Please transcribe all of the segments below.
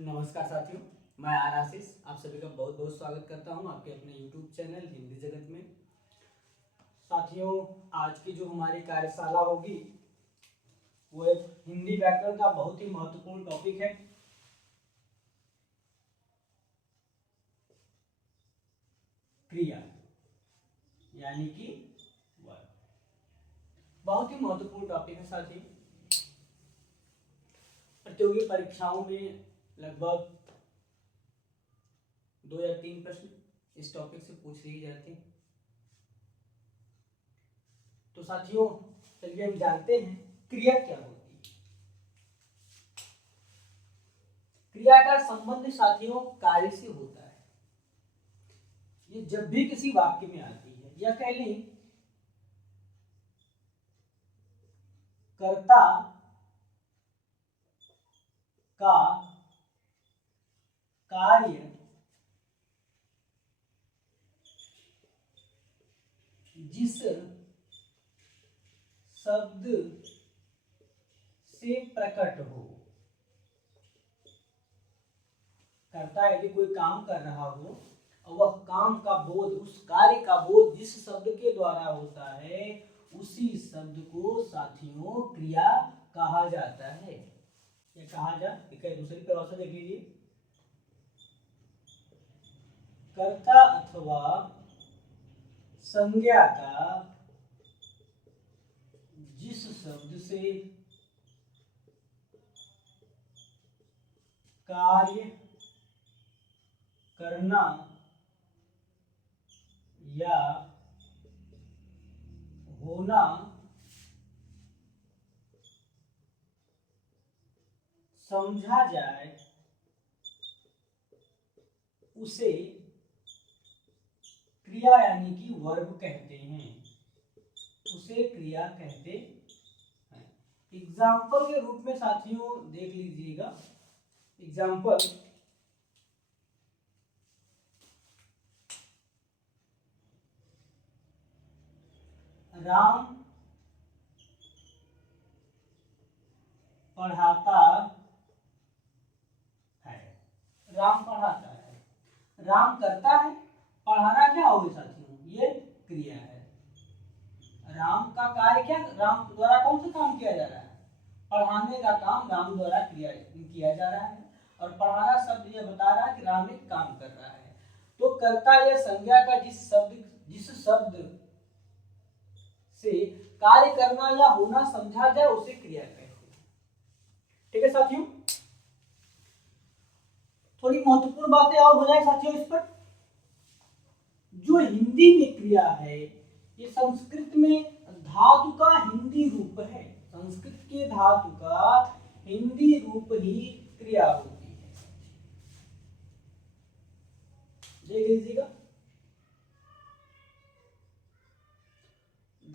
नमस्कार साथियों, मैं आर आशीष आप सभी का बहुत बहुत स्वागत करता हूं आपके अपने YouTube चैनल हिंदी जगत में। साथियों, आज की जो हमारी कार्यशाला होगी वो एक हिंदी व्याकरण का बहुत ही महत्वपूर्ण टॉपिक है। क्रिया यानी कि वर्ब, बहुत ही महत्वपूर्ण टॉपिक है साथियों। प्रतियोगी परीक्षाओं में लगभग 2 या 3 प्रश्न इस टॉपिक से पूछ लिए जाते हैं। तो साथियों, चलिए हम जानते हैं क्रिया क्या होती है। क्रिया का संबंध साथियों कार्य से होता है। ये जब भी किसी वाक्य में आती है या कह लें कर्ता का कार्य जिस शब्द से प्रकट हो, कर्ता यदि कोई काम कर रहा हो और वह काम का बोध, उस कार्य का बोध जिस शब्द के द्वारा होता है उसी शब्द को साथियों क्रिया कहा जाता है। क्या कहा जाए? दूसरी परिभाषा देख लीजिए। कर्ता अथवा संज्ञा का जिस शब्द से कार्य करना या होना समझा जाए उसे क्रिया यानी कि वर्ब कहते हैं। उसे क्रिया कहते हैं। एग्जाम्पल के रूप में साथियों देख लीजिएगा। एग्जाम्पल, राम पढ़ाता है। राम पढ़ाता है, राम करता है, पढ़ाना क्या होगा साथियों? ये क्रिया है। राम का कार्य क्या, राम द्वारा कौन सा काम किया जा रहा है? पढ़ाने का काम राम द्वारा किया जा रहा है। और पढ़ाना शब्द यह बता रहा है कि राम एक काम कर रहा है। तो कर्ता या संज्ञा का जिस शब्द से कार्य करना या होना समझा जाए उसे क्रिया कहते हैं। ठीक है साथियों, थोड़ी महत्वपूर्ण बातें और हो जाए साथियों इस पर। जो हिंदी में क्रिया है ये संस्कृत में धातु का हिंदी रूप है। संस्कृत के धातु का हिंदी रूप ही क्रिया होती है। देख लीजिएगा,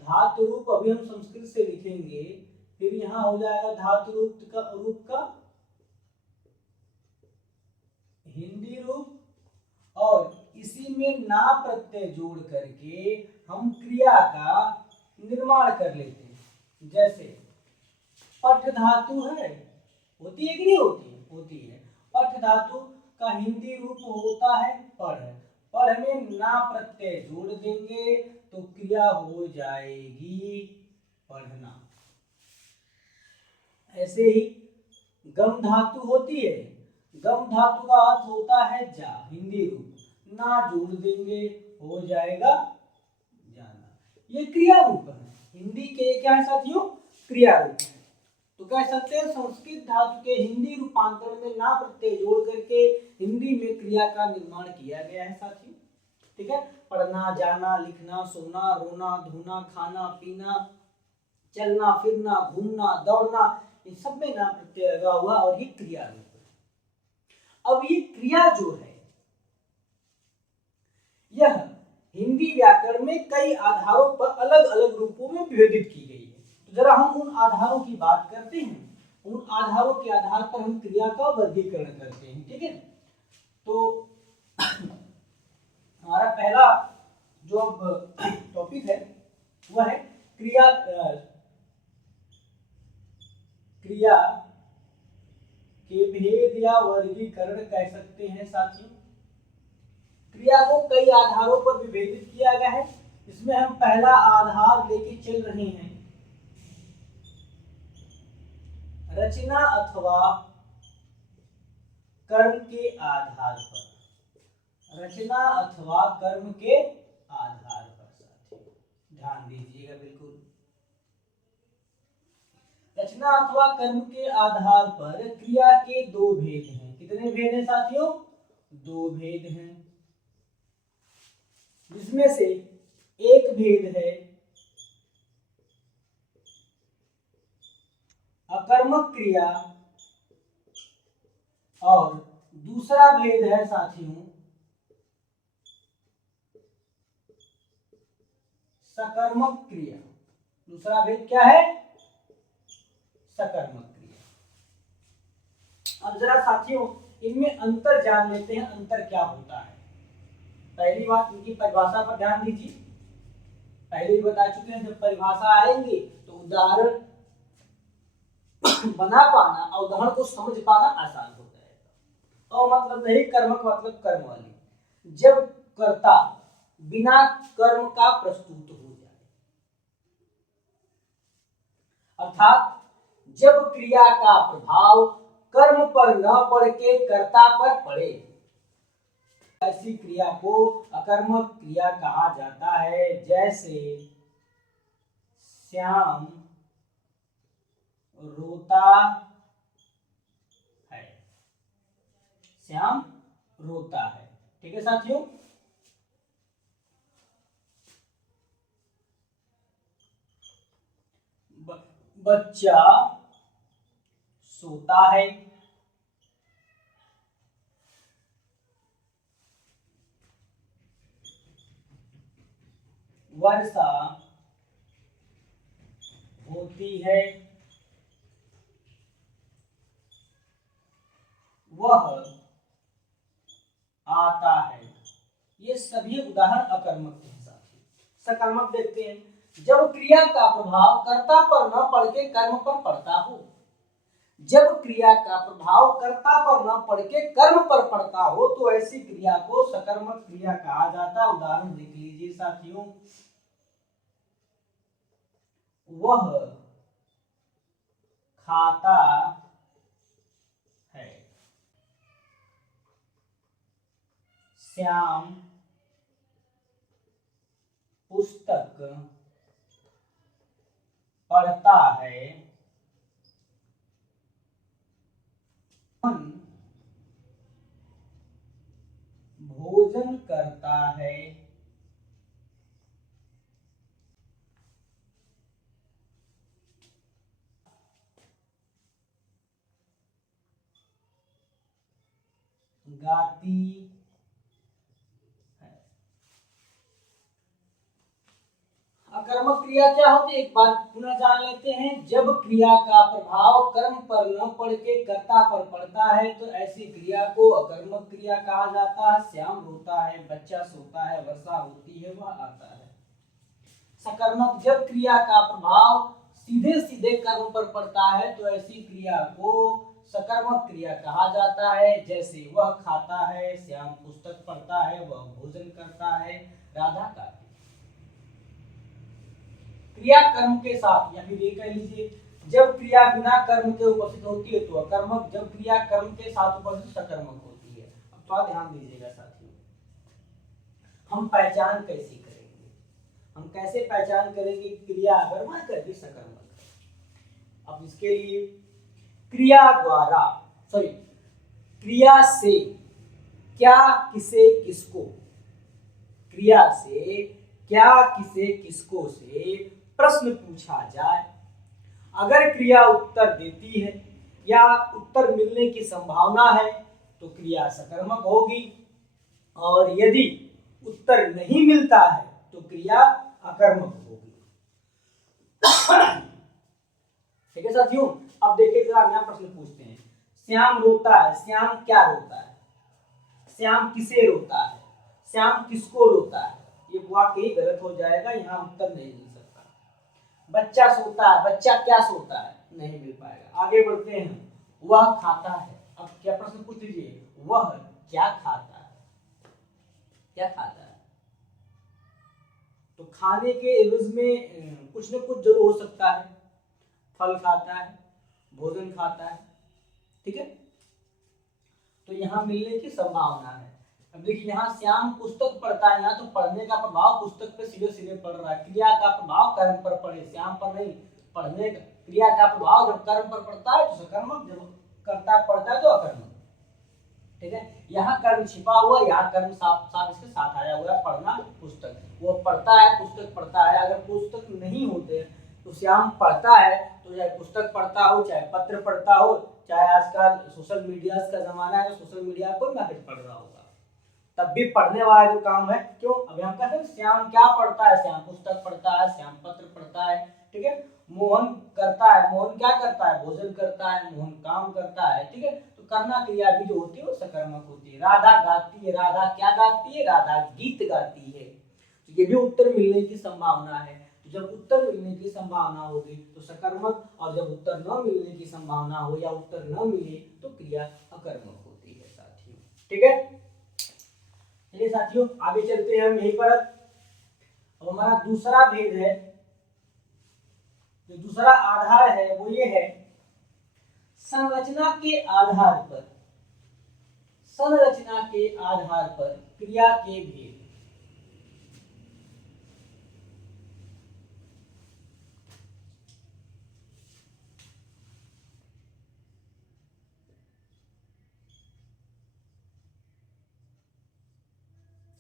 धातु रूप अभी हम संस्कृत से लिखेंगे, फिर यहां हो जाएगा धातु रूप का हिंदी रूप, और इसी में ना प्रत्यय जोड़ करके हम क्रिया का निर्माण कर लेते हैं। जैसे पठ धातु है, होती है कि नहीं होती है? होती है। पठ धातु का हिंदी रूप होता है पढ़। पढ़ में ना प्रत्यय जोड़ देंगे तो क्रिया हो जाएगी पढ़ना। ऐसे ही गम धातु होती है, गम धातु का अर्थ होता है जा, हिंदी रूप, ना जोड़ देंगे हो जाएगा जाना। ये क्रिया रूप है। हिंदी के क्या है साथियों? क्रिया रूप है। तो कह सकते हैं संस्कृत धातु के हिंदी रूपांतरण में ना प्रत्यय जोड़ करके हिंदी में क्रिया का निर्माण किया गया है साथियों। ठीक है, पढ़ना, जाना, लिखना, सोना, रोना, धोना, खाना, पीना, चलना, फिरना, घूमना, दौड़ना, इन सब में ना प्रत्यय लगा हुआ और ये क्रिया रूप है। अब ये क्रिया जो है यह हिंदी व्याकरण में कई आधारों पर अलग अलग रूपों में विभेदित की गई है। तो जरा हम उन आधारों की बात करते हैं। उन आधारों के आधार पर हम क्रिया का वर्गीकरण करते हैं। ठीक है, तो हमारा पहला जो अब टॉपिक है वह है क्रिया क्रिया के भेद या वर्गीकरण कह सकते हैं साथियों। क्रिया को कई आधारों पर विभेदित किया गया है। इसमें हम पहला आधार लेके चल रहे हैं, रचना अथवा कर्म के आधार पर। रचना अथवा कर्म के आधार पर साथियों ध्यान दीजिएगा बिल्कुल। रचना अथवा कर्म के आधार पर क्रिया के दो भेद हैं। कितने भेद हैं साथियों? दो भेद हैं, जिसमें से एक भेद है अकर्मक क्रिया और दूसरा भेद है साथियों सकर्मक क्रिया। दूसरा भेद क्या है? सकर्मक क्रिया। अब जरा साथियों इनमें अंतर जान लेते हैं, अंतर क्या होता है। पहली बात इनकी परिभाषा पर ध्यान दीजिए। पहले भी बता चुके हैं, जब परिभाषा आएंगे तो उदाहरण बना पाना और उदाहरण को समझ पाना आसान हो जाएगा। और मतलब नहीं कर्मक मतलब कर्म वाली, जब कर्ता बिना कर्म का प्रस्तुत हो जाए, अर्थात जब क्रिया का प्रभाव कर्म पर न पड़ के कर्ता पर पड़े, ऐसी क्रिया को अकर्मक क्रिया कहा जाता है। जैसे श्याम रोता है, श्याम रोता है। ठीक है साथियों। बच्चा सोता है, वर्षा होती है, वह आता है। ये सभी उदाहरण अकर्मक हैं साथियों। सकर्मक देखते हैं, जब क्रिया का प्रभाव कर्ता पर न पड़ के कर्म पर पड़ता हो। जब क्रिया का प्रभाव कर्ता पर न पड़ के कर्म पर पड़ता हो तो ऐसी क्रिया को सकर्मक क्रिया कहा जाता है। उदाहरण देख लीजिए साथियों, वह खाता है, श्याम पुस्तक पढ़ता है, भोजन करता है, गाती है। अकर्मक क्रिया क्या होती है, एक बार पुनः जान लेते हैं। जब क्रिया का प्रभाव कर्म पर न पड़ के कर्ता पर पड़ता है तो ऐसी क्रिया को अकर्मक क्रिया कहा जाता है। श्याम रोता है, बच्चा सोता है, वर्षा होती है, वह आता है। सकर्मक, जब क्रिया का प्रभाव सीधे सीधे कर्म पर पड़ता है तो ऐसी क्रिया को सकर्मक क्रिया कहा जाता है। जैसे वह खाता है, श्याम पुस्तक पढ़ता है, वह भोजन करता है, राधा का। क्रिया कर्म के साथ, या फिर ये कह लीजिए जब क्रिया बिना कर्म के उपस्थित होती है तो अकर्मक, जब क्रिया कर्म के साथ उपस्थित सकर्मक होती है। अब थोड़ा ध्यान दीजिएगा साथियों, हम पहचान कैसे करेंगे, हम कैसे पहचान करेंगे क्रिया अकर्मक है कि सकर्मक है। अब इसके लिए क्रिया द्वारा क्रिया से क्या किसे किसको, क्रिया से क्या किसे किसको से प्रश्न पूछा जाए, अगर क्रिया उत्तर देती है या उत्तर मिलने की संभावना है तो क्रिया सकर्मक होगी, और यदि उत्तर नहीं मिलता है तो क्रिया अकर्मक होगी। ठीक है साथियों। अब देखिए जरा हम यहाँ प्रश्न पूछते हैं। श्याम रोता है, श्याम क्या रोता है, श्याम किसे रोता है, श्याम किसको रोता है, ये वाकई गलत हो जाएगा, यहाँ उत्तर नहीं मिल सकता। बच्चा सोता है, बच्चा क्या सोता है, नहीं मिल पाएगा। आगे बढ़ते हैं। वह खाता है, अब क्या प्रश्न पूछ लीजिए, वह क्या खाता है, क्या खाता है। तो खाने के एवज में कुछ न कुछ जरूर हो सकता है, फल खाता है, भोजन खाता है, ठीक है। तो यहाँ मिलने की संभावना है। अब देखिए यहाँ श्याम पुस्तक पढ़ता है, यहाँ तो पढ़ने का प्रभाव पुस्तक पे सीधे सीधे पड़ रहा है, क्रिया का प्रभाव कर्म पर पड़े, श्याम पर नहीं। पढ़ने का क्रिया का प्रभाव जब कर्म पर पड़ता है तो सकर्मक, जब करता पड़ता है तो अकर्मक, ठीक है। यहाँ कर्म छिपा हुआ, यहाँ कर्म साफ साफ इसके साथ आया हुआ है, पढ़ना पुस्तक, वो पढ़ता है, पुस्तक पढ़ता है। अगर पुस्तक नहीं होते तो श्याम पढ़ता है, तो चाहे पुस्तक पढ़ता हो, चाहे पत्र पढ़ता हो, चाहे आजकल सोशल मीडिया का जमाना है तो सोशल मीडिया पर मैसेज पढ़ रहा होगा, तब भी पढ़ने वाला जो काम है। क्यों, अभी हम कहते हैं श्याम क्या पढ़ता है, श्याम पुस्तक पढ़ता है, श्याम पत्र पढ़ता है, ठीक है। मोहन करता है, मोहन क्या करता है, भोजन करता है, मोहन काम करता है, ठीक है। तो करना क्रिया भी जो होती है वो सकर्मक होती है। राधा गाती है, राधा क्या गाती है, राधा गीत गाती है। तो ये भी उत्तर मिलने की संभावना है। तो जब उत्तर मिलने की संभावना होगी तो सकर्मक, और जब उत्तर न मिलने की संभावना हो या उत्तर न मिले तो क्रिया अकर्मक होती है साथियों, ठीक है। चलिए साथियों आगे चलते हैं हम यहीं पर। अब हमारा दूसरा भेद है, जो दूसरा आधार है वो ये है, संरचना के आधार पर, संरचना के आधार पर क्रिया के भेद।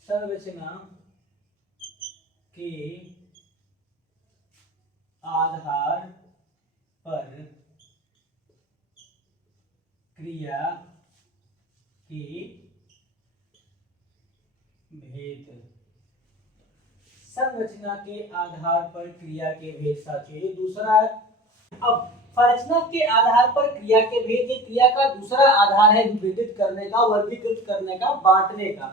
संरचना के आधार पर क्रिया के भेद। संरचना के आधार पर क्रिया के भेद साथियों ये दूसरा है। अब संरचना के आधार पर क्रिया के भेद, ये क्रिया का दूसरा आधार है विभेदित करने का, वर्गीकृत करने का, बांटने का।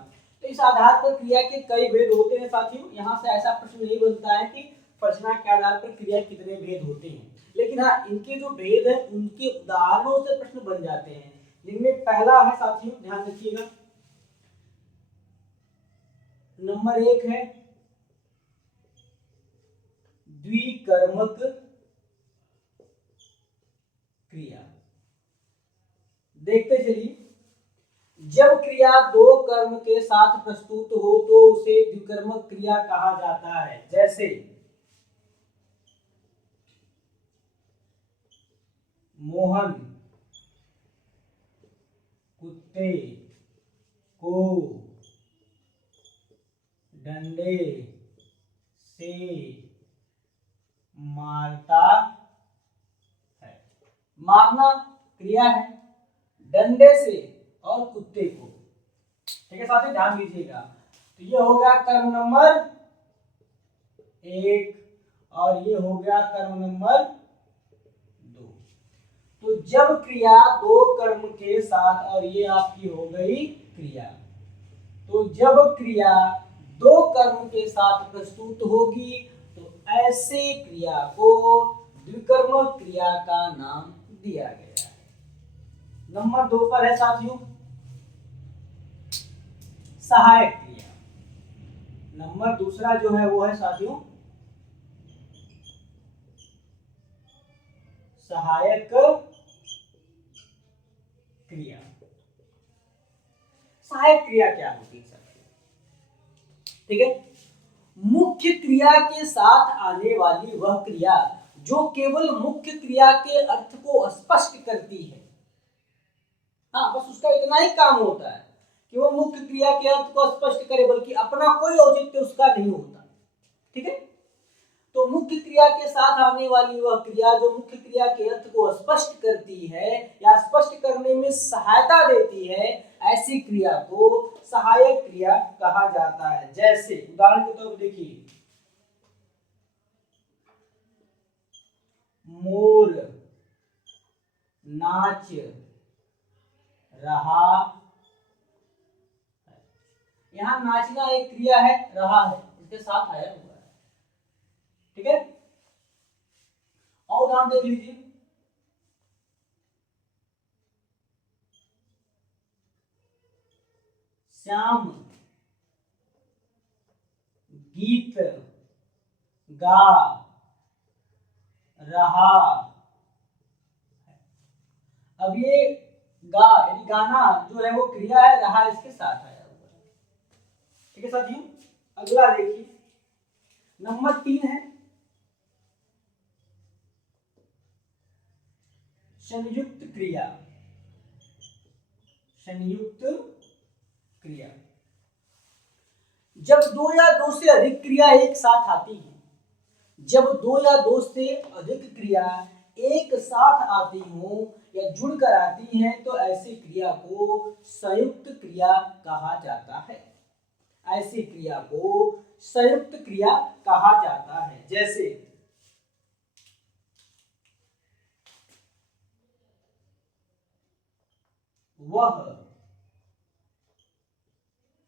तो इस आधार पर क्रिया के कई भेद होते हैं साथियों। यहाँ से ऐसा प्रश्न नहीं बनता है कि संरचना के आधार पर क्रिया कितने भेद होते हैं, लेकिन हाँ इनके जो भेद है उनके उदाहरणों से प्रश्न बन जाते हैं, जिनमें पहला है साथियों, ध्यान रखिएगा, नंबर 1 है द्विकर्मक क्रिया। देखते चलिए, जब क्रिया दो कर्म के साथ प्रस्तुत हो तो उसे द्विकर्मक क्रिया कहा जाता है। जैसे मोहन कुत्ते को डंडे से मारता है। मारना क्रिया है, डंडे से और कुत्ते को, ठीक है साथियों ध्यान दीजिएगा। तो ये हो गया कर्म नंबर 1 और ये हो गया कर्म नंबर 2। तो जब क्रिया दो कर्म के साथ, और ये आपकी हो गई क्रिया, तो जब क्रिया दो कर्म के साथ प्रस्तुत होगी तो ऐसे क्रिया को द्विकर्मक क्रिया का नाम दिया गया है। नंबर 2 पर है साथियों सहायक क्रिया। नंबर दूसरा जो है वो है साथियों सहायक क्रिया। सहायक क्रिया क्या होती है साथियों, ठीक है। मुख्य क्रिया के साथ आने वाली वह क्रिया जो केवल मुख्य क्रिया के अर्थ को स्पष्ट करती है। हाँ बस उसका इतना ही काम होता है कि वो मुख्य क्रिया के अर्थ को स्पष्ट करे, बल्कि अपना कोई औचित्य उसका नहीं होता, ठीक है। तो मुख्य क्रिया के साथ आने वाली वह क्रिया जो मुख्य क्रिया के अर्थ को स्पष्ट करती है या स्पष्ट करने में सहायता देती है, ऐसी क्रिया को सहायक क्रिया कहा जाता है। जैसे उदाहरण के तौर पर देखिए, मोर नाच रहा, यहां नाचना एक क्रिया है, रहा है इसके साथ आया हुआ है, ठीक है। और उदाहरण देख लीजिए, श्याम गीत गा रहा। अब ये गा यानी गाना जो है वो क्रिया है, रहा इसके साथ आया हुआ है। ठीक है साथियों, अगला देखिए नंबर 3 है संयुक्त क्रिया। संयुक्त क्रिया जब दो या दो से अधिक क्रिया एक साथ आती है, जब दो या दो से अधिक क्रिया एक साथ आती हो या जुड़कर आती हैं तो ऐसी क्रिया को संयुक्त क्रिया कहा जाता है। ऐसी क्रिया को संयुक्त क्रिया कहा जाता है। जैसे वह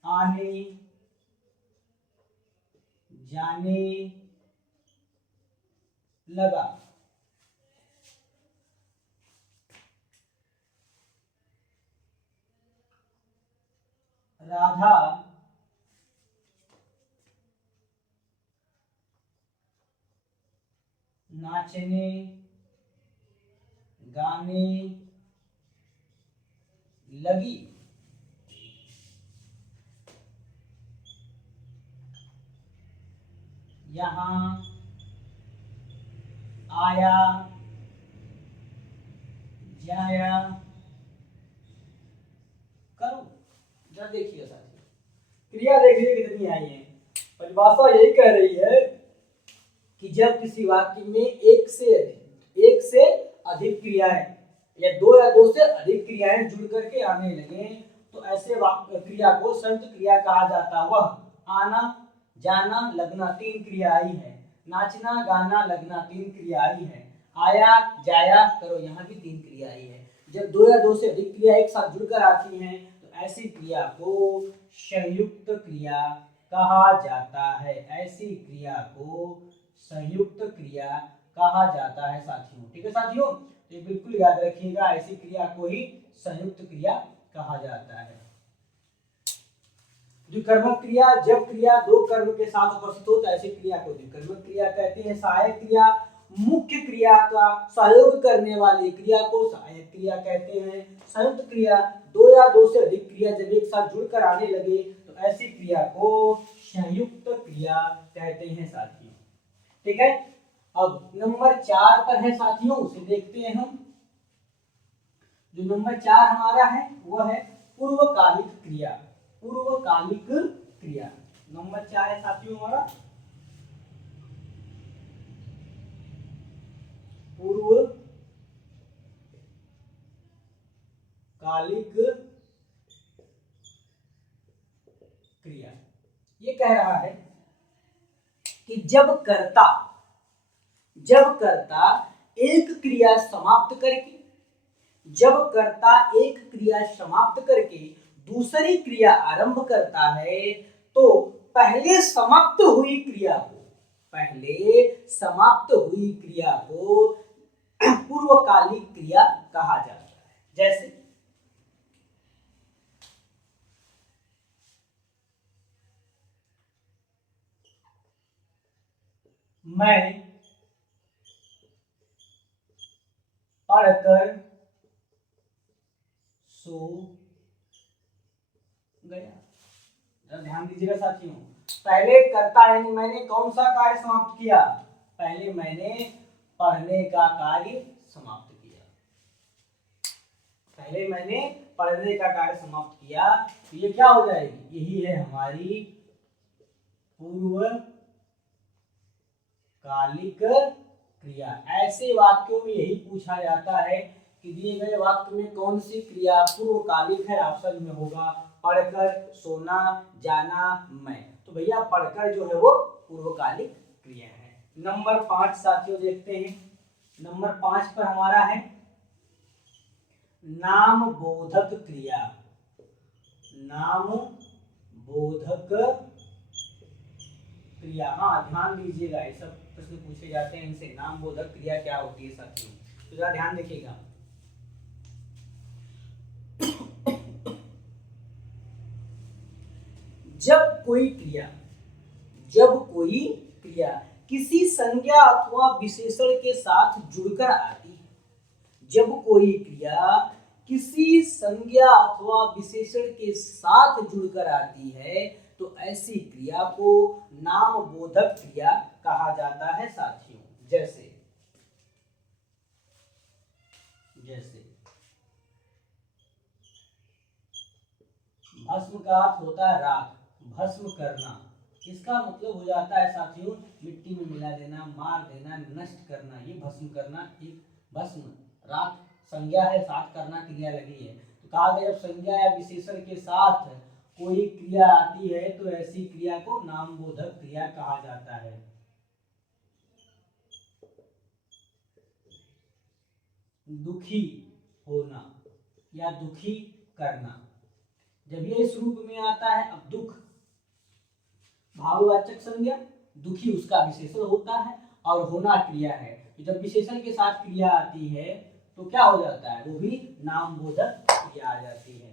आने जाने लगा। राधा नाचने गाने लगी। यहाँ आया जाया करो। जरा देखिए साथियों, क्रिया देखिए कितनी आई है। परिभाषा यही कह रही है कि जब किसी वाक्य में एक से अधिक क्रियाएं या दो से अधिक क्रियाएं जुड़ करके आने लगे तो ऐसे वाक्य क्रिया को संयुक्त क्रिया कहा जाता है। वह आना जाना लगना 3 क्रिया आई है, नाचना गाना लगना 3 क्रिया आई है, आया जाया करो यहाँ भी 3 क्रिया आई है। जब दो या दो से अधिक क्रिया एक साथ जुड़कर आती हैं तो ऐसी क्रिया को संयुक्त क्रिया कहा जाता है। ऐसी क्रिया को संयुक्त क्रिया कहा जाता है साथियों। ठीक है साथियों, तो बिल्कुल याद रखिएगा, ऐसी क्रिया को ही संयुक्त क्रिया कहा जाता है। द्विकर्मक क्रिया जब क्रिया दो कर्म के साथ उपस्थित हो तो ऐसी क्रिया को द्विकर्मक क्रिया कहते हैं। सहायक क्रिया मुख्य क्रिया का सहयोग करने वाली क्रिया को सहायक क्रिया कहते हैं। संयुक्त क्रिया दो या दो से अधिक क्रिया जब एक साथ जुड़कर आने लगे तो ऐसी क्रिया को संयुक्त क्रिया कहते हैं साथियों। ठीक है, अब नंबर 4 पर है साथियों, उसे देखते हैं हम। जो नंबर 4 हमारा है वह है पूर्वकालिक क्रिया। पूर्वकालिक क्रिया नंबर 4 है साथियों हमारा पूर्वकालिक क्रिया। ये कह रहा है कि जब कर्ता एक क्रिया समाप्त करके दूसरी क्रिया आरंभ करता है तो पहले समाप्त हुई क्रिया को पूर्वकालिक क्रिया कहा जाता है। जैसे मैं पढ़कर सो गया। ध्यान दीजिएगा साथियों, पहले कर्ता यानी मैंने कौन सा कार्य समाप्त किया? पहले मैंने पढ़ने का कार्य समाप्त किया। तो ये क्या हो जाएगी? यही है हमारी पूर्वकालिक क्रिया। ऐसे वाक्यों में यही पूछा जाता है कि दिए गए वाक्य में कौन सी क्रिया पूर्वकालिक है। ऑप्शन में होगा पढ़कर, सोना, जाना, मैं। तो भैया पढ़कर जो है वो पूर्वकालिक क्रिया है। नंबर 5 साथियों देखते हैं। नंबर 5 पर हमारा है नाम बोधक क्रिया। नाम बोधक क्रिया, हाँ ध्यान दीजिएगा, ये सब प्रश्न पूछे जाते हैं इनसे। नाम बोधक क्रिया क्या होती है साथियों, तो जरा ध्यान देखिएगा। जब कोई क्रिया किसी संज्ञा अथवा विशेषण के साथ जुड़कर आती है, जब कोई क्रिया किसी संज्ञा अथवा विशेषण के साथ जुड़कर आती है तो ऐसी क्रिया को नामबोधक क्रिया कहा जाता है साथियों। जैसे भस्म का अर्थ होता है राख, भस्म करना। इसका मतलब हो जाता है साथियों मिट्टी में मिला देना, मार देना, नष्ट करना। ये भस्म करना, एक भस्म राख संज्ञा है, साथ करना क्रिया लगी है। तो कहा गया जब संज्ञा या विशेषण के साथ कोई क्रिया आती है तो ऐसी क्रिया को नामबोधक क्रिया कहा जाता है। दुखी होना या दुखी करना, जब ये इस रूप में आता है, अब दुख भाववाचक संज्ञा, दुखी उसका विशेषण होता है और होना क्रिया है। तो जब विशेषण के साथ क्रिया आती है तो क्या हो जाता है, वो भी नामबोधक क्रिया आ जाती है।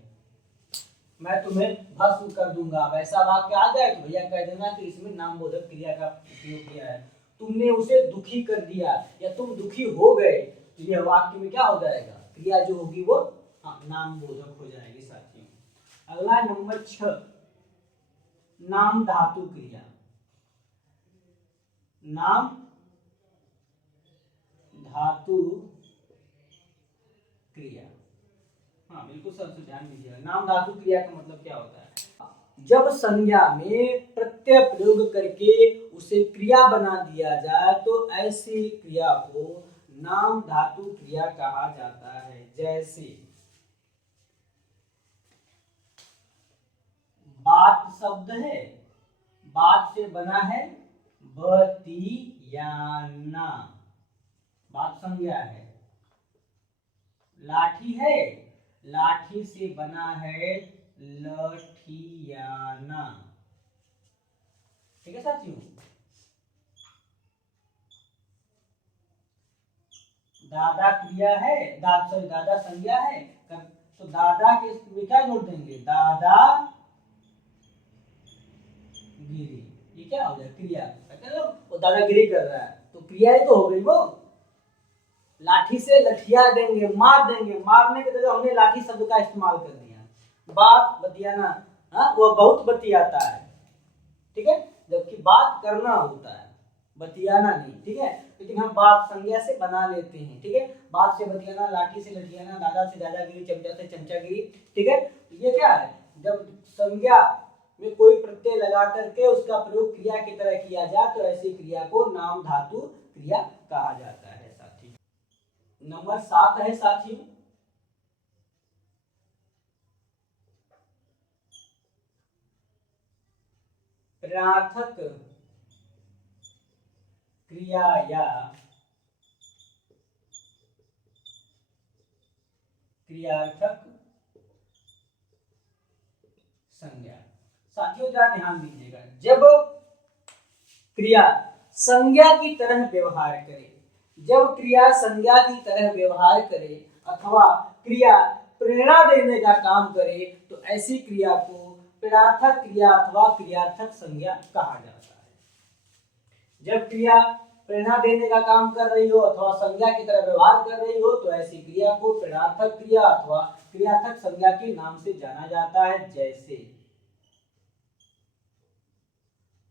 मैं तुम्हें भस्म कर दूंगा, वैसा वाक्य आ जाए तो भैया कह देना कि इसमें नामबोधक क्रिया का उपयोग किया है। तुमने उसे दुखी कर दिया या तुम दुखी हो गए तो यह वाक्य में क्या हो जाएगा, क्रिया जो होगी वो नामबोधक हो जाएगी साथियों। अगला नंबर 6, नाम धातु क्रिया। नाम धातु क्रिया, हाँ बिल्कुल सर से ध्यान दीजिएगा। नाम धातु क्रिया का मतलब क्या होता है, जब संज्ञा में प्रत्यय प्रयोग करके उसे क्रिया बना दिया जाए तो ऐसी क्रिया को नाम धातु क्रिया कहा जाता है। जैसे बात शब्द है, बात से बना है बतियाना, बात संज्ञा है। लाठी है, लाठी से बना है लठियाना। ठीक है साथियों। दादा क्रिया है, दादा संज्ञा है, तो दादा के में क्या जोड़ देंगे, दादा गिरी। ये क्या हो गया, क्रिया। वो दादागिरी कर रहा है तो क्रिया ही तो हो गई वो। लाठी से लठिया देंगे, मार देंगे, मारने के जगह हमने लाठी शब्द का इस्तेमाल कर दिया। बात बतियाना, हाँ वो बहुत बतियाता है, ठीक है, जबकि बात करना होता है, बतियाना नहीं। ठीक है, लेकिन हम बात संज्ञा से बना लेते हैं। ठीक है, बात से बतियाना, लाठी से लठियाना, दादा से दादागिरी, चमचा से चमचागिरी। ठीक है, तो ये क्या है, जब संज्ञा में कोई प्रत्यय लगा करके उसका प्रयोग क्रिया की तरह किया जाए तो ऐसी क्रिया को नाम धातु क्रिया कहा जाता है साथी। नंबर 7 है साथियों, ऋणार्थक क्रिया या क्रियार्थक संज्ञा। साथियों जरा ध्यान दीजिएगा, जब क्रिया संज्ञा की तरह व्यवहार करे, जब क्रिया संज्ञा की तरह व्यवहार करे अथवा क्रिया प्रेरणा देने का काम करे तो ऐसी क्रिया को प्रेरणार्थक क्रिया अथवा क्रियार्थक संज्ञा कहा जाता है। जब क्रिया प्रेरणा देने का काम कर रही हो अथवा संज्ञा की तरह व्यवहार कर रही हो तो ऐसी क्रिया को प्रेरणार्थक क्रिया अथवा क्रियार्थक संज्ञा के नाम से जाना जाता है। जैसे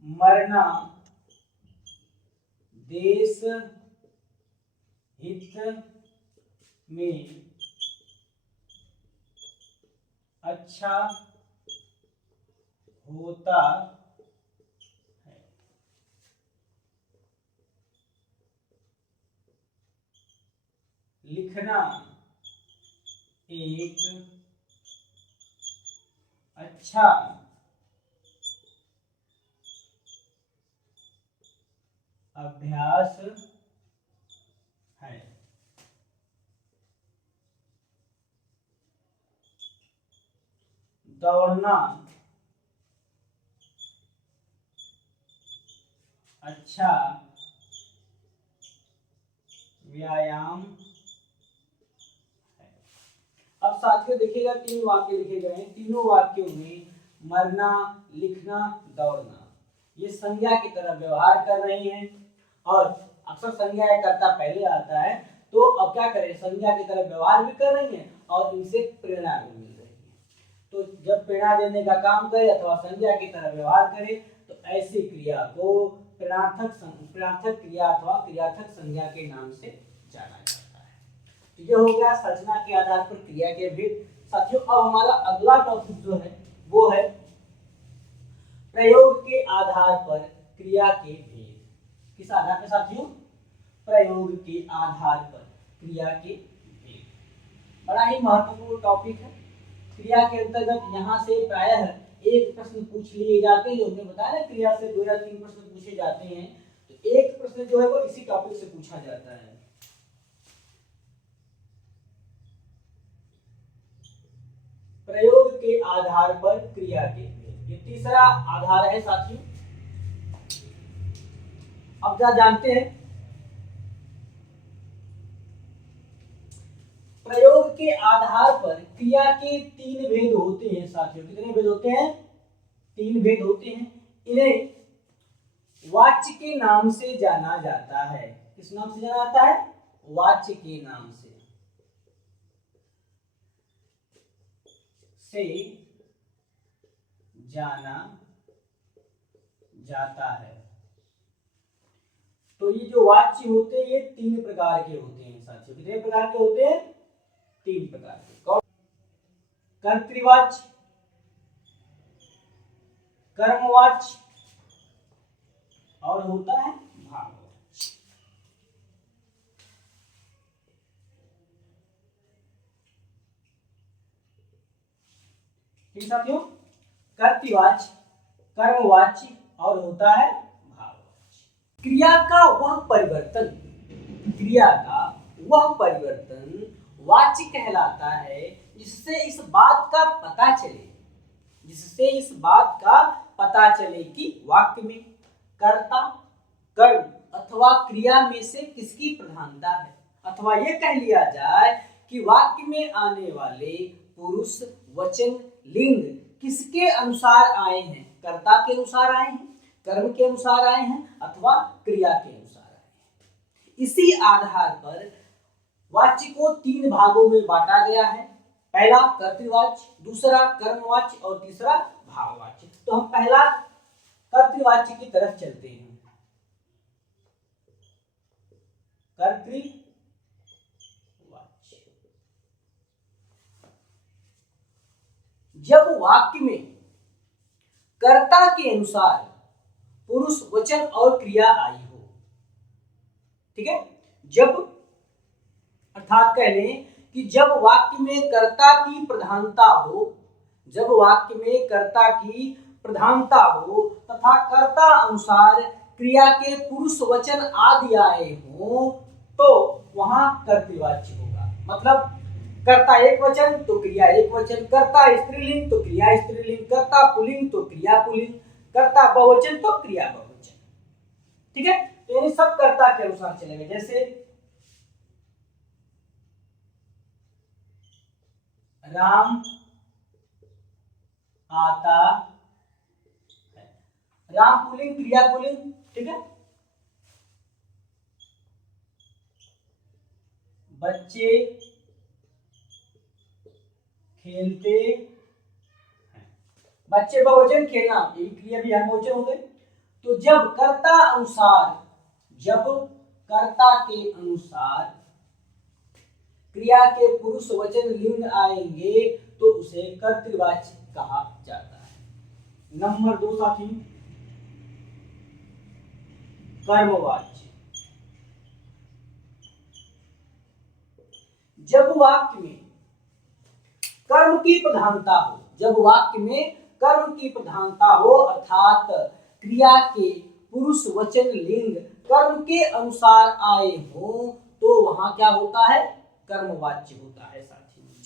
मरना देश हित में अच्छा होता है। लिखना एक अच्छा अभ्यास है। दौड़ना अच्छा व्यायाम है। अब साथियों देखिएगा, 3 वाक्य लिखे गए हैं, तीनों वाक्यों में मरना, लिखना, दौड़ना, ये संज्ञा की तरह व्यवहार कर रही हैं। और अक्सर संज्ञा या कर्ता पहले आता है, तो अब क्या करें, संज्ञा की तरह व्यवहार भी कर रही हैं और इनसे प्रेरणा भी मिल रही है। तो जब प्रेरणा देने का काम करे अथवा संज्ञा की तरह व्यवहार करे तो ऐसी क्रिया को प्रेरणार्थक क्रिया अथवा क्रियार्थक संज्ञा के नाम से जाना जाता है। तो ये हो गया संरचना के आधार पर क्रिया के भेद। साथियों, अब हमारा अगला टॉपिक जो है वो है प्रयोग के आधार पर क्रिया के भेद। किस आधार पर साथियों? प्रयोग के आधार पर क्रिया के भेद। बड़ा ही महत्वपूर्ण टॉपिक है। क्रिया के अंतर्गत यहाँ से प्रायः एक प्रश्न पूछ लिए जाते हैं। जो हमने बताया ना, क्रिया से 2 या 3 प्रश्न पूछे जाते हैं, तो एक प्रश्न जो है वो इसी टॉपिक से पूछा जाता है। प्रयोग के आधार पर क्रिया के भेद, ये तीसरा आधार है साथियों। अब क्या जानते हैं, प्रयोग के आधार पर क्रिया के 3 भेद होते हैं साथियों। कितने भेद होते हैं? 3 भेद होते हैं। इन्हें वाच्य के नाम से जाना जाता है। किस नाम से जाना जाता है? वाच्य के नाम से जाना जाता है। तो ये जो वाच्य होते हैं ये 3 प्रकार के होते हैं साथियों। कितने प्रकार के होते हैं? 3 प्रकार के। कर्तृवाच्य, कर्मवाच्य और होता है भाववाच्य। ठीक साथियों, कर्तृवाच्य, कर्मवाच्य और होता है भाववाच्य। क्रिया का वह परिवर्तन वाच्य कहलाता है जिससे इस बात का पता चले कि वाक्य में कर्ता, कर्म अथवा क्रिया में से किसकी प्रधानता है। अथवा यह कह लिया जाए कि वाक्य में आने वाले पुरुष, वचन, लिंग किसके अनुसार आए हैं? कर्ता के अनुसार आए हैं, कर्म के अनुसार आए हैं अथवा क्रिया के अनुसार आए हैं। इसी आधार पर वाच्य को 3 भागों में बांटा गया है। पहला कर्तृवाच्य, दूसरा कर्मवाच्य और तीसरा भाववाच्य। तो हम पहला कर्तृवाच्य की तरफ चलते हैं। कर्तृवाच्य, जब वाक्य में कर्ता के अनुसार पुरुष, वचन और क्रिया आई हो। ठीक है, जब अर्थात कह लें कि जब वाक्य में कर्ता की प्रधानता हो, तथा कर्ता अनुसार क्रिया के पुरुष, वचन आदि आए हो, तो वहां कर्तृवाच्य होगा। मतलब कर्ता एक वचन तो क्रिया एक वचन, कर्ता स्त्रीलिंग तो क्रिया स्त्रीलिंग, कर्ता पुल्लिंग तो क्रिया पुल्लिंग, कर्ता बहुवचन तो क्रिया बहुवचन। ठीक है, तो यानी सब कर्ता के अनुसार चलेंगे। जैसे राम आता है, राम पुल्लिंग, क्रिया पुल्लिंग। ठीक है, बच्चे खेलते हैं, बच्चे बहुवचन, खेलना ये क्रिया भी बहुवचन हो गए। तो जब कर्ता के अनुसार क्रिया के पुरुष, वचन, लिंग आएंगे तो उसे कर्तृवाच्य कहा जाता है। नंबर 2 साथी, कर्मवाच्य। जब वाक्य में कर्म की प्रधानता हो, अर्थात क्रिया के पुरुष, वचन, लिंग कर्म के अनुसार आए हो, तो वहां क्या होता है? कर्मवाच्य होता है साथी।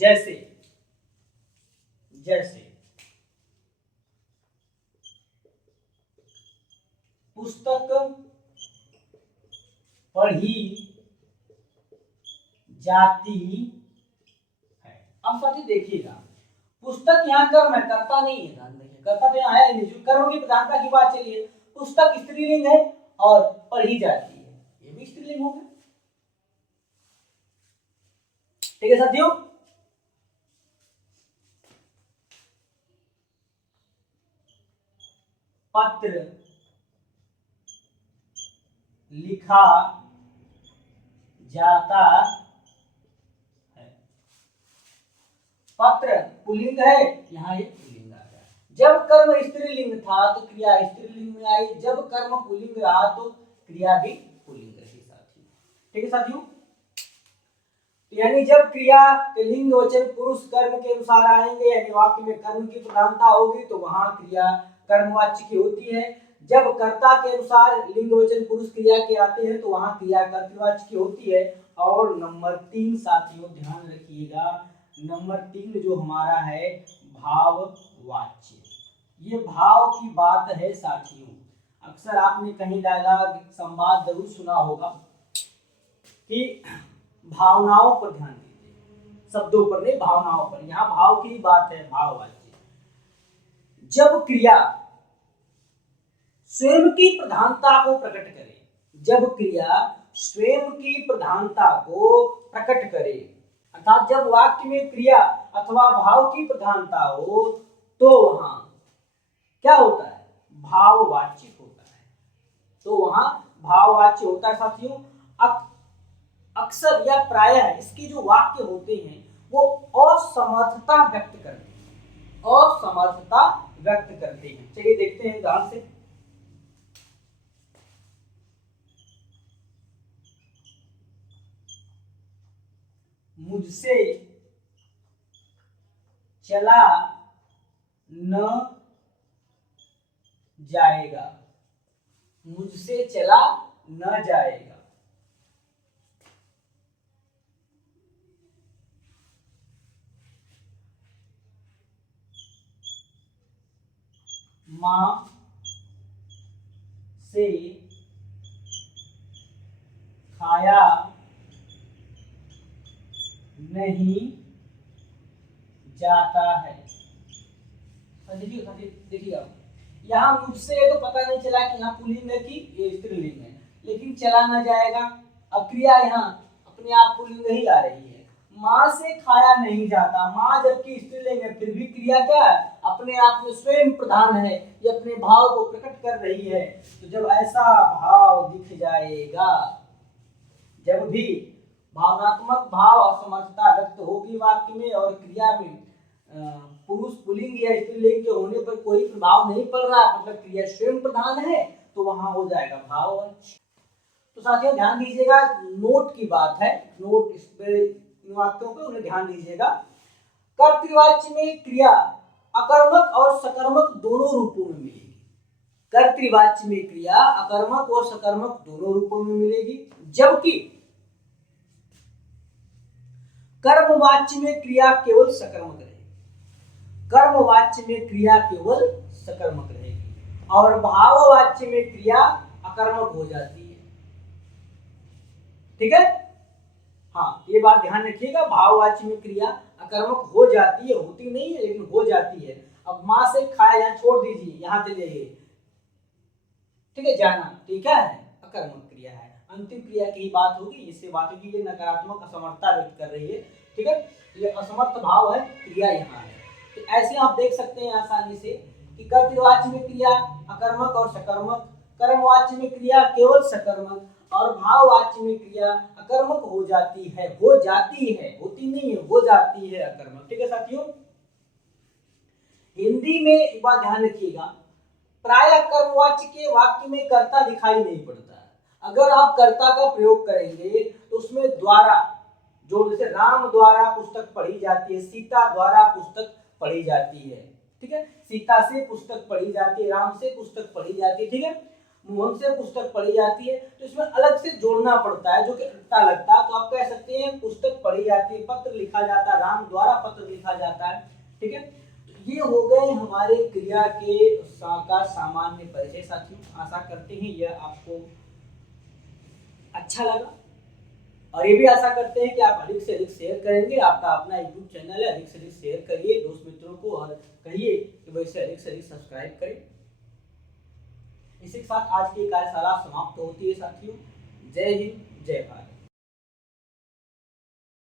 जैसे पुस्तक पढ़ी जाती है। अब साथी देखिएगा, पुस्तक यहाँ कर्म है, कर्ता नहीं है, ध्यान रखिए, कर्ता तो यहाँ है नहीं, जो कर्म की प्रधानता की बात चलिए। पुस्तक स्त्रीलिंग है और पढ़ी जाती है, ये भी स्त्रीलिंग हो गया। ठीक है साथियों, पत्र लिखा जाता है। पत्र पुल्लिंग है, यहाँ ये पुल्लिंग आ गया। जब कर्म स्त्रीलिंग था तो क्रिया स्त्रीलिंग में आई, जब कर्म पुल्लिंग रहा तो क्रिया भी पुल्लिंग रही साथियों। ठीक है साथियों, यानी जब क्रिया के लिंग वचन पुरुष कर्म के अनुसार आएंगे, यानी वाक्य में कर्म की प्रधानता होगी तो वहां क्रिया कर्मवाच्य की होती है। जब कर्ता के अनुसार लिंग वचन पुरुष क्रिया के आते हैं तो वहां क्रिया कर्तृवाच्य की होती है। और नंबर 3 साथियों ध्यान रखिएगा, नंबर 3 जो हमारा है भाववाच्य। ये भाव की बात है साथियों। अक्सर आपने कहीं डायलॉग संवाद जरूर सुना होगा कि भावनाओं पर ध्यान दीजिए, शब्दों पर नहीं, भावनाओं पर। यहां भाव की बात है, भाववाच्य। जब क्रिया स्वयं की प्रधानता को प्रकट करे, जब क्रिया स्वयं की प्रधानता को प्रकट करे, अर्थात जब वाक्य में क्रिया अथवा भाव की प्रधानता हो तो वहां क्या होता है, भाववाच्य होता है। तो वहां भाववाच्य होता है साथियों। अक्सर या प्रायः इसके जो वाक्य होते हैं वो असमर्थता व्यक्त करते हैं, असमर्थता व्यक्त करते हैं। चलिए देखते हैं ध्यान से। मुझसे चला न जाएगा, मुझसे चला न जाएगा। मां से खाया नहीं जाता है। देखिएगा, यहाँ मुझसे तो पता नहीं चला कि यहाँ पुल्लिंग है कि ये स्त्रीलिंग है, लेकिन चला ना जाएगा। अब क्रिया यहाँ अपने आप पुल्लिंग ही ला रही है। माँ से खाया नहीं जाता, माँ जबकि स्त्रीलिंग है फिर भी क्रिया क्या है, अपने आप में स्वयं प्रधान है, ये अपने भाव को प्रकट कर रही है। तो जब ऐसा भाव दिख जाएगा, जब भी भावनात्मक भाव असमर्थता व्यक्त होगी वाक्य में और क्रिया में पुरुष पुल्लिंग या स्त्रीलिंग के होने पर कोई प्रभाव नहीं पड़ रहा, मतलब क्रिया स्वयं प्रधान है, तो वहां हो जाएगा भाववाच्य। तो साथियों ध्यान दीजिएगा, नोट की बात है, नोट इस पे इन वाक्यों पे उन्हें ध्यान दीजिएगा। कर्तृवाच्य में क्रिया अकर्मक और सकर्मक दोनों रूपों में मिलेगी। कर्तृवाच्य में क्रिया अकर्मक और सकर्मक दोनों रूपों में मिलेगी, जबकि कर्मवाच्य में क्रिया केवल सकर्मक रहेगी। कर्मवाच्य में क्रिया केवल सकर्मक रहेगी और भाववाच्य में क्रिया अकर्मक हो जाती है। ठीक है, हाँ ये बात ध्यान रखिएगा, भाववाच्य में क्रिया अकर्मक हो जाती है, होती नहीं है लेकिन हो जाती है। अब मां से खाया यहाँ छोड़ दीजिए, यहाँ चले गए, ठीक है, जाना, ठीक है, अकर्मक क्रिया है, अंतिम क्रिया की ही बात होगी, इससे बात होगी ये नकारात्मक असमर्थता व्यक्त कर रही है। ठीक है, ये असमर्थ भाव है, क्रिया यहाँ है। तो ऐसे आप देख सकते हैं आसानी से कि कर्तृवाच्य में क्रिया अकर्मक और सकर्मक, कर्मवाच्य में क्रिया केवल सकर्मक और भाववाच्य में क्रिया अकर्मक हो जाती है, हो जाती है, होती नहीं है, हो जाती है अकर्मक। ठीक है साथियों, हिंदी में एक बात ध्यान रखिएगा, प्रायः कर्मवाच्य के वाक्य में कर्ता दिखाई नहीं पड़ता है। अगर आप कर्ता का प्रयोग करेंगे तो उसमें द्वारा जो, जैसे राम द्वारा पुस्तक पढ़ी जाती है, सीता द्वारा पुस्तक पढ़ी जाती है, ठीक है, सीता से पुस्तक पढ़ी जाती है, राम से पुस्तक पढ़ी जाती है, ठीक है, मोहन से पुस्तक पढ़ी जाती है, तो इसमें अलग से जोड़ना पड़ता है जो कि अटता लगता है। तो आप कह सकते हैं पुस्तक पढ़ी जाती है, पत्र लिखा जाता है, राम द्वारा पत्र लिखा जाता है। ठीक है, तो ये हो गए हमारे क्रिया के का सामान्य परिचय। साथियों आशा करते हैं यह आपको अच्छा लगा और ये भी आशा करते हैं कि आप अधिक से अधिक शेयर करेंगे। आपका अपना यूट्यूब चैनल है, अधिक से अधिक शेयर करिए दोस्त मित्रों को और कहिए कि वो इसे अधिक से अधिक सब्सक्राइब करें। इसी के साथ आज की कार्यशाला समाप्त होती है साथियों। जय हिंद, जय भारत।